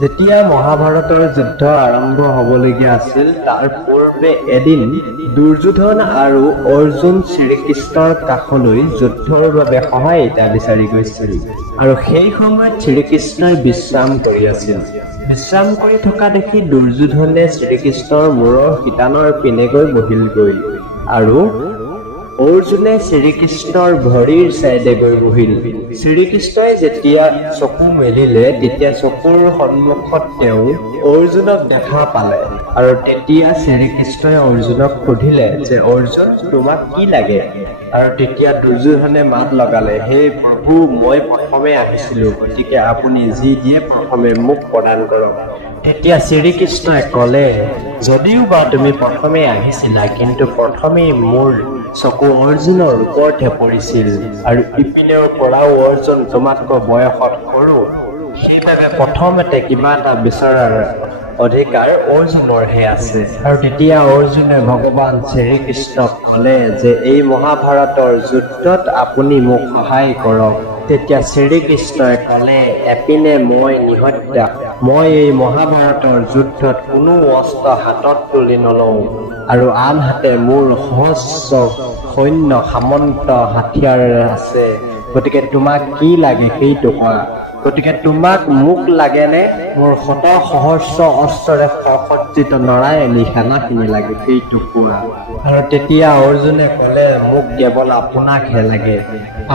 যেতিয়া মহাভাৰতৰ যুদ্ধ আৰম্ভ হ'বলগীয়া আছিল তাৰ পূৰ্বে এদিন দুৰ্যোধন আৰু অৰ্জুন শ্ৰীকৃষ্ণৰ কাষলৈ যুদ্ধৰ বাবে সহায়তা বিচাৰি গৈছিল আৰু সেই সময়ত শ্ৰীকৃষ্ণই বিশ্ৰাম কৰি আছিল। বিশ্ৰাম কৰি থকা দেখি দুৰ্যোধনে শ্ৰীকৃষ্ণৰ মূৰৰ শিতানৰ পিনে গৈ বহিলগৈ আৰু অৰ্জুনে শ্ৰীকৃষ্ণৰ ভৰিৰ চাইডে গৈ বহিল। শ্ৰীকৃষ্ণই যেতিয়া চকু মেলিলে তেতিয়া চকুৰ সন্মুখত তেওঁ অৰ্জুনক দেখা পালে আৰু তেতিয়া শ্ৰীকৃষ্ণই অৰ্জুনক সুধিলে যে অৰ্জুন তোমাক কি লাগে? আৰু তেতিয়া দুৰ্যোধনে মাত লগালে, হে প্ৰভু, মই প্ৰথমে আহিছিলো, গতিকে আপুনি যি দিয়ে প্ৰথমে মোক প্ৰদান কৰক। তেতিয়া শ্ৰীকৃষ্ণই ক'লে, যদিও বা তুমি প্ৰথমে আহিছিলা কিন্তু প্ৰথমেই মোৰ চকু অৰ্জুনৰ ওপৰতহে পৰিছিল আৰু ইপিনেৰ পৰাও অৰ্জুন তোমাতকৈ বয়সত সৰু, সেইবাবে প্ৰথমতে কিবা এটা বিচৰাৰ অধিকাৰ অৰ্জুনৰহে আছে। আৰু তেতিয়া অৰ্জুনে ভগৱান শ্ৰীকৃষ্ণক ক'লে যে এই মহাভাৰতৰ যুদ্ধত আপুনি মোক সহায় কৰক। তেতিয়া শ্ৰীকৃষ্ণই ক'লে, এপিনে মই নিহত্যা, মই এই মহাভাৰতৰ যুদ্ধত কোনো অস্ত্ৰ হাতত তুলি নলওঁ আৰু আনহাতে মোৰ সহস্ৰ সৈন্য সামন্ত হাতিয়াৰ আছে, গতিকে তোমাক কি লাগে সেইটো কোৱা। গতিকে তোমাক মোক লাগেনে মোৰ শত সহস্ৰ অস্ত্ৰৰে সসজ্জিত নৰায়ণী সেনাখিনি লাগে সেইটো কোৱা। আৰু তেতিয়া অৰ্জুনে ক'লে, মোক কেৱল আপোনাকহে লাগে।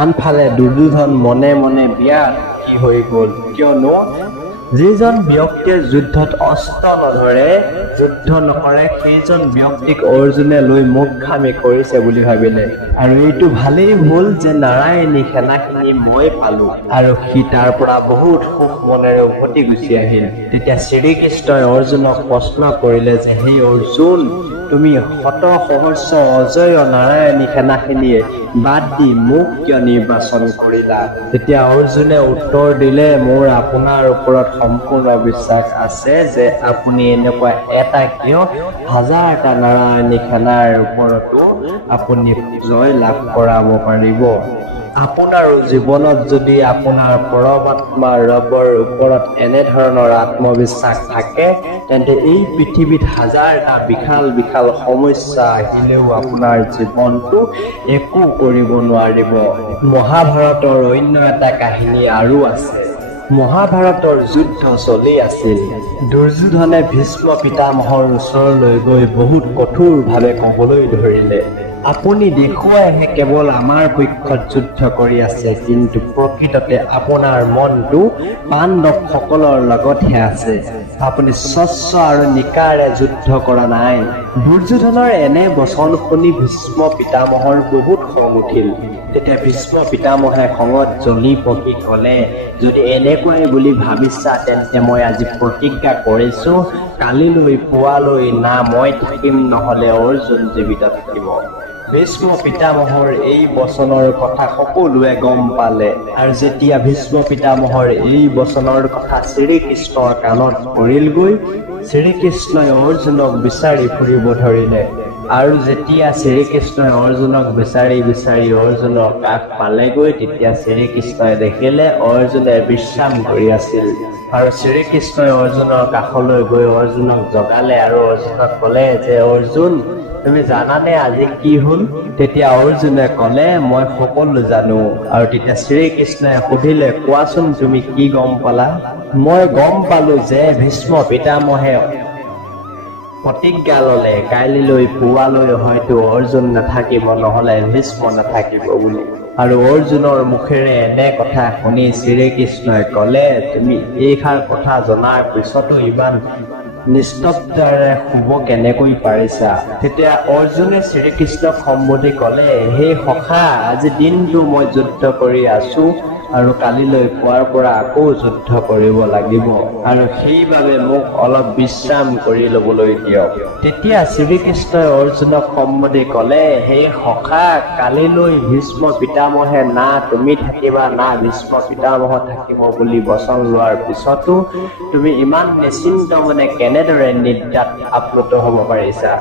আনফালে দুৰ্যোধন মনে মনে বিয়াত কি হৈ গ'ল, কিয়নো যিজন ব্যক্তিয়ে যুদ্ধত অস্ত্ৰ নধৰে, যুদ্ধ নকৰে, সেইজন ব্যক্তিক অৰ্জুনে লৈ মুৰ্খামি কৰিছে বুলি ভাবিলে। আৰু এইটো ভালেই হ'ল যে নাৰায়ণী সেনাখিনি মই পালো আৰু সি তাৰ পৰা বহুত সুখ মনেৰে উভতি গুচি আহিল। তেতিয়া শ্ৰীকৃষ্ণই অৰ্জুনক প্ৰশ্ন কৰিলে যে হে অৰ্জুন, তুমি শত সহস্ৰ অজয় নাৰায়ণী সেনাখিনিয়ে বাদ দি মোক কিয় নিৰ্বাচন কৰিলা? তেতিয়া অৰ্জুনে উত্তৰ দিলে, মোৰ আপোনাৰ ওপৰত সম্পূৰ্ণ বিশ্বাস আছে যে আপুনি এনেকুৱা এটা কিয় হাজাৰটা নাৰায়ণী সেনাৰ ওপৰতো আপুনি জয় লাভ কৰাব পাৰিব। আপোনাৰো জীৱনত যদি আপোনাৰ পৰমাত্মা ৰবৰ ওপৰত এনেধৰণৰ আত্মবিশ্বাস থাকে তেন্তে এই পৃথিৱীত হাজাৰটা বিশাল বিশাল সমস্যা আহিলেও আপোনাৰ জীৱনটো একো কৰিব নোৱাৰিব। মহাভাৰতৰ অন্য এটা কাহিনী আৰু আছে। মহাভাৰতৰ যুদ্ধ চলি আছিল। দুৰ্যোধনে ভীষ্ম পিতামহৰ ওচৰলৈ গৈ বহুত কঠোৰভাৱে ক'বলৈ ধৰিলে, আপুনি দেখুৱাইহে কেৱল আমাৰ পক্ষত যুদ্ধ কৰি আছে, কিন্তু প্ৰকৃততে আপোনাৰ মনটো পাণ্ডৱসকলৰ লগতহে আছে। আপুনি স্বচ্ছ আৰু নিকাৰে যুদ্ধ কৰা নাই। দুৰ্যোধনৰ এনে বচন শুনি ভীষ্ম পিতামহৰ বহুত খং উঠিল। তেতিয়া ভীষ্ম পিতামহে খঙত জ্বলি পকি ক'লে, যদি এনেকুৱাই বুলি ভাবিছা তেন্তে মই আজি প্ৰতিজ্ঞা কৰিছো, কালিলৈ পুৱালৈ না মই থাকিম নহলে অৰ্জুন জীৱিত থাকিব। ভীষ্ম পিতামহৰ এই বচনৰ কথা সকলোৱে গম পালে আৰু যেতিয়া ভীষ্ম পিতামহৰ এই বচনৰ কথা শ্ৰীকৃষ্ণৰ কাণত পৰিলগৈ, শ্ৰীকৃষ্ণই অৰ্জুনক বিচাৰি ফুৰিব ধৰিলে। আৰু যেতিয়া শ্ৰীকৃষ্ণই অৰ্জুনক বিচাৰি বিচাৰি অৰ্জুনৰ কাষ পালেগৈ, তেতিয়া শ্ৰীকৃষ্ণই দেখিলে অৰ্জুনে বিশ্ৰাম কৰি আছিল। আৰু শ্ৰীকৃষ্ণই অৰ্জুনৰ কাষলৈ গৈ অৰ্জুনক জগালে আৰু অৰ্জুনক ক'লে যে অৰ্জুন, তুমি জানানে আজি কি হ'ল? তেতিয়া অৰ্জুনে ক'লে, মই সকলো জানো। আৰু তেতিয়া শ্ৰীকৃষ্ণই সুধিলে, কোৱাচোন তুমি কি গম পালা? মই গম পালো যে ভীষ্ম পিতামহে প্ৰতিজ্ঞা ল'লে কাইলৈ পুৱালৈ হয়তো অৰ্জুন নাথাকিব নহলে ভীষ্ম নাথাকিব বুলি। আৰু অৰ্জুনৰ মুখেৰে এনে কথা শুনি শ্ৰীকৃষ্ণই ক'লে, তুমি এইষাৰ কথা জনাৰ পিছতো ইমান নিস্তব্ধৰে শুব কেনেকৈ পাৰিছা? তেতিয়া অৰ্জুনে শ্ৰীকৃষ্ণক সম্বোধি ক'লে, হে সখা, আজি দিনটো মই যুদ্ধ কৰি আছো আৰু কালিলৈ পুৱাৰ পৰা আকৌ যুদ্ধ কৰিব লাগিব আৰু সেইবাবে মোক অলপ বিশ্ৰাম কৰি ল'বলৈ দিয়ক। তেতিয়া শ্ৰীকৃষ্ণই অৰ্জুনক সম্বোধি ক'লে, হে সখা, কালিলৈ ভীষ্ম পিতামহে না তুমি থাকিবা না ভীষ্ম পিতামহ থাকিব বুলি বচন লোৱাৰ পিছতো তুমি ইমান নিশ্চিন্ত মনে কেনেদৰে নিদ্ৰাত আপ্লুত হ'ব পাৰিছা?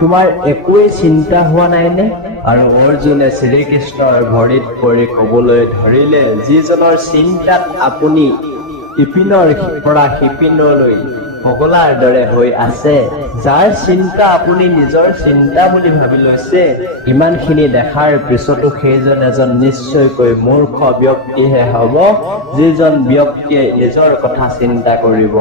তোমাৰ একোৱেই চিন্তা হোৱা নাইনে? আৰু অৰ্জুনে শ্ৰীকৃষ্ণৰ ভৰিত পৰি ক'বলৈ ধৰিলে, যিজনৰ চিন্তাত আপুনি ইপিনৰ পৰা সিপিনলৈ পগলাৰ দৰে হৈ আছে, যাৰ চিন্তা আপুনি নিজৰ চিন্তা বুলি ভাবি লৈছে। ইমানখিনি দেখাৰ পিছতো সেইজন এজন নিশ্চয়কৈ মূৰ্খ ব্যক্তিহে হ'ব, যিজন ব্যক্তিয়ে নিজৰ কথা চিন্তা কৰিব,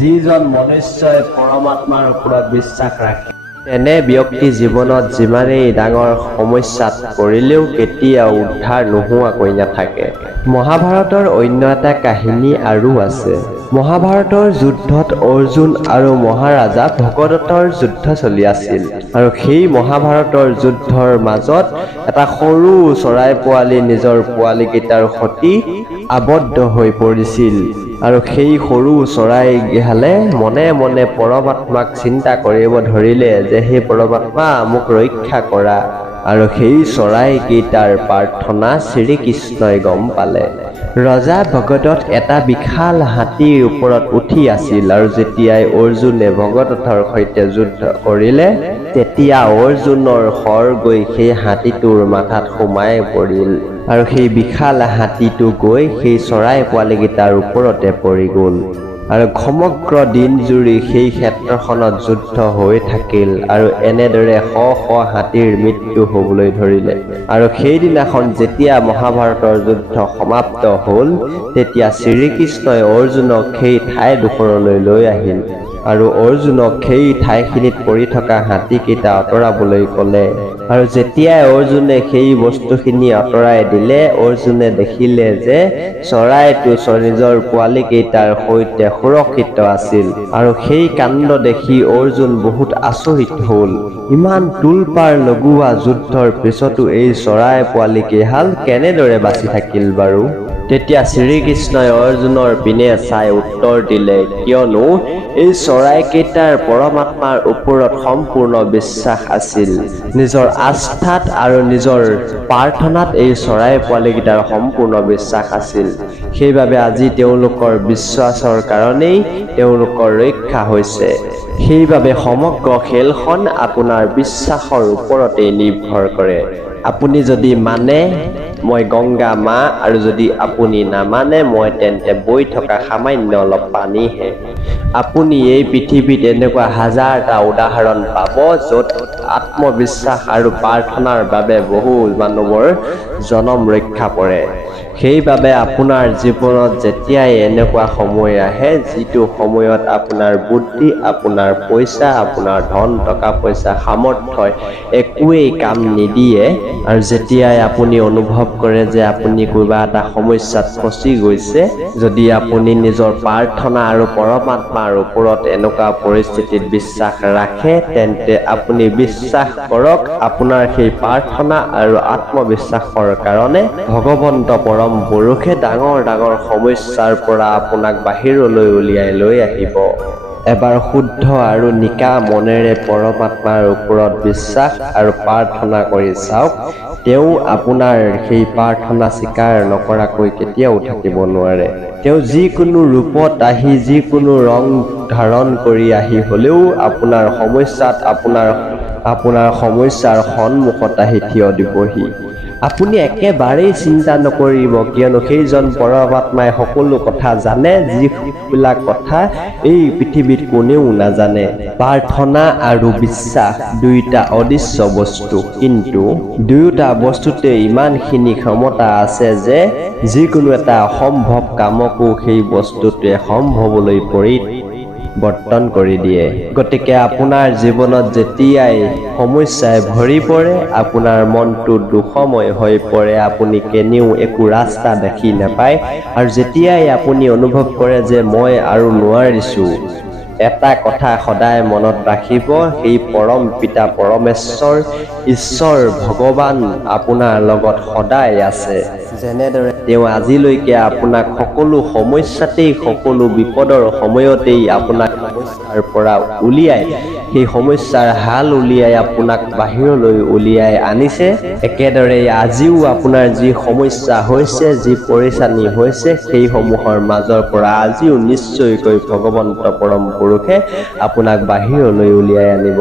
যিজন মনুষ্যই পৰমাত্মাৰ ওপৰত বিশ্বাস ৰাখে। তেনে ব্যক্তি জীৱনত যিমানেই ডাঙৰ সমস্যাত পৰিলেও কেতিয়াও উদ্ধাৰ নোহোৱাকৈ নাথাকে। মহাভাৰতৰ অন্য এটা কাহিনী আৰু আছে। মহাভাৰতৰ যুদ্ধত অৰ্জুন আৰু মহাৰাজা ভগদত্তৰ যুদ্ধ চলি আছিল, আৰু সেই মহাভাৰতৰ যুদ্ধৰ মাজত এটা সৰু চৰাই পোৱালি নিজৰ পোৱালিকেইটাৰ সৈতে আবদ্ধ হৈ পৰিছিল, আৰু সেই সৰু চৰাইহালে মনে মনে পৰমাত্মাক চিন্তা কৰিব ধৰিলে যে হে পৰমাত্মা মোক ৰক্ষা কৰা, আৰু সেই চৰাইকেইটাৰ প্ৰাৰ্থনা শ্ৰীকৃষ্ণই গম পালে। ৰজা ভগদত্ত এটা বিশাল হাতীৰ ওপৰত উঠি আছিল, আৰু যেতিয়াই অৰ্জুনে ভগদত্তৰ সৈতে যুদ্ধ কৰিলে তেতিয়া অৰ্জুনৰ শৰ গৈ সেই হাতীটোৰ মাথাত সোমাই পৰিল, আৰু সেই বিশাল হাতীটো গৈ সেই চৰাই পোৱালিকেইটাৰ ওপৰতে পৰি গ'ল। আৰু সমগ্ৰ দিন জুৰি সেই ক্ষেত্ৰখনত যুদ্ধ হৈ থাকিল, আৰু এনেদৰে শ শ হাতীৰ মৃত্যু হ'বলৈ ধৰিলে। আৰু সেইদিনাখন যেতিয়া মহাভাৰতৰ যুদ্ধ সমাপ্ত হ'ল, তেতিয়া শ্ৰীকৃষ্ণই অৰ্জুনক সেই ঠাইডোখৰলৈ লৈ আহিল, আৰু অৰ্জুনক সেই ঠাইখিনিত পৰি থকা হাতীকেইটা আঁতৰাবলৈ ক'লে। আৰু যেতিয়াই অৰ্জুনে সেই বস্তুখিনি আঁতৰাই দিলে, অৰ্জুনে দেখিলে যে চৰাইটো নিজৰ পোৱালিকেইটাৰ সৈতে সুৰক্ষিত আছিল, আৰু সেই কাণ্ড দেখি অৰ্জুন বহুত আচৰিত হ'ল। ইমান তোলপাৰ লগোৱা যুদ্ধৰ পিছতো এই চৰাই পোৱালিকেইহাল কেনেদৰে বাচি থাকিল বাৰু? তেতিয়া শ্ৰীকৃষ্ণই অৰ্জুনৰ পিনে চাই উত্তৰ দিলে, কিয়নো এই চৰাইকেইটাৰ পৰমাত্মাৰ ওপৰত সম্পূৰ্ণ বিশ্বাস আছিল। নিজৰ আস্থাত আৰু নিজৰ প্ৰাৰ্থনাত এই চৰাই পোৱালিকেইটাৰ সম্পূৰ্ণ বিশ্বাস আছিল। সেইবাবে আজি তেওঁলোকৰ বিশ্বাসৰ কাৰণেই তেওঁলোকৰ ৰক্ষা হৈছে। সেইবাবে সমগ্ৰ খেলখন আপোনাৰ বিশ্বাসৰ ওপৰতেই নিৰ্ভৰ কৰে। আপুনি যদি মানে মই গংগা মা, আৰু যদি আপুনি নামানে মই তেন্তে বৈ থকা সামান্য অলপ পানীহে। আপুনি এই পৃথিৱীত এনেকুৱা হাজাৰটা উদাহৰণ পাব য'ত আত্মবিশ্বাস আৰু প্ৰাৰ্থনাৰ বাবে বহু মানুহৰ জনম ৰক্ষা পৰে। সেইবাবে আপোনাৰ জীৱনত যেতিয়াই এনেকুৱা সময় আহে যিটো সময়ত আপোনাৰ বুদ্ধি, আপোনাৰ পইচা, আপোনাৰ ধন টকা পইচা সামৰ্থ্যই একোৱেই কাম নিদিয়ে, আৰু যেতিয়াই আপুনি অনুভৱ কৰে যে আপুনি কিবা এটা সমস্যাত ফচি গৈছে, যদি আপুনি নিজৰ প্ৰাৰ্থনা আৰু পৰমাত্মাৰ ওপৰত এনেকুৱা পৰিস্থিতিত বিশ্বাস ৰাখে, তেন্তে আপুনি বিশ্বাস কৰক আপোনাৰ সেই প্ৰাৰ্থনা আৰু আত্মবিশ্বাসৰ কাৰণে ভগৱন্ত পৰম পুৰুষে ডাঙৰ ডাঙৰ সমস্যাৰ পৰা আপোনাক বাহিৰলৈ উলিয়াই লৈ আহিব। এবাৰ শুদ্ধ আৰু নিকা মনেৰে পৰমাত্মাৰ ওপৰত বিশ্বাস আৰু প্ৰাৰ্থনা কৰি চাওক, তেওঁ আপোনাৰ সেই প্ৰাৰ্থনা স্বীকাৰ নকৰাকৈ কেতিয়াও থাকিব নোৱাৰে। তেওঁ যিকোনো ৰূপত আহি, যিকোনো ৰং ধাৰণ কৰি আহি হ'লেও আপোনাৰ সমস্যাত আপোনাৰ সমস্যাৰ সন্মুখত আহি থিয় দিবহি। আপুনি একেবাৰেই চিন্তা নকৰিব, কিয়নো সেইজন পৰমাত্মাই সকলো কথা জানে, যিবিলাক কথা এই পৃথিৱীত কোনেও নাজানে। প্ৰাৰ্থনা আৰু বিশ্বাস দুয়োটা অদৃশ্য বস্তু, কিন্তু দুয়োটা বস্তুতে ইমানখিনি ক্ষমতা আছে যে যিকোনো এটা অসম্ভৱ কামকো সেই বস্তুটোৱে সম্ভৱলৈ পৰিৱৰ্তন কৰি দিয়ে। গতিকে আপোনাৰ জীৱনত যেতিয়াই সমস্যাই ভৰি পৰে, আপোনাৰ মনটো দুখময় হৈ পৰে, আপুনি কেনিও একো ৰাস্তা দেখি নাপায়, আৰু যেতিয়াই আপুনি অনুভৱ কৰে যে মই আৰু নোৱাৰিছোঁ, এটা কথা সদায় মনত ৰাখিব, সেই পৰম পিতা পৰমেশ্বৰ ঈশ্বৰ ভগৱান আপোনাৰ লগত সদায় আছে। যেনেদৰে তেওঁ আজিলৈকে আপোনাক সকলো সমস্যাতেই, সকলো বিপদৰ সময়তেই আপোনাক সমস্যাৰ পৰা উলিয়াই, সেই সমস্যাৰ হাল উলিয়াই আপোনাক বাহিৰলৈ উলিয়াই আনিছে, একেদৰে আজিও আপোনাৰ যি সমস্যা হৈছে, যি পৰিচানি হৈছে, সেইসমূহৰ মাজৰ পৰা আজিও নিশ্চয়কৈ ভগৱন্ত পৰম পুৰুষে আপোনাক বাহিৰলৈ উলিয়াই আনিব।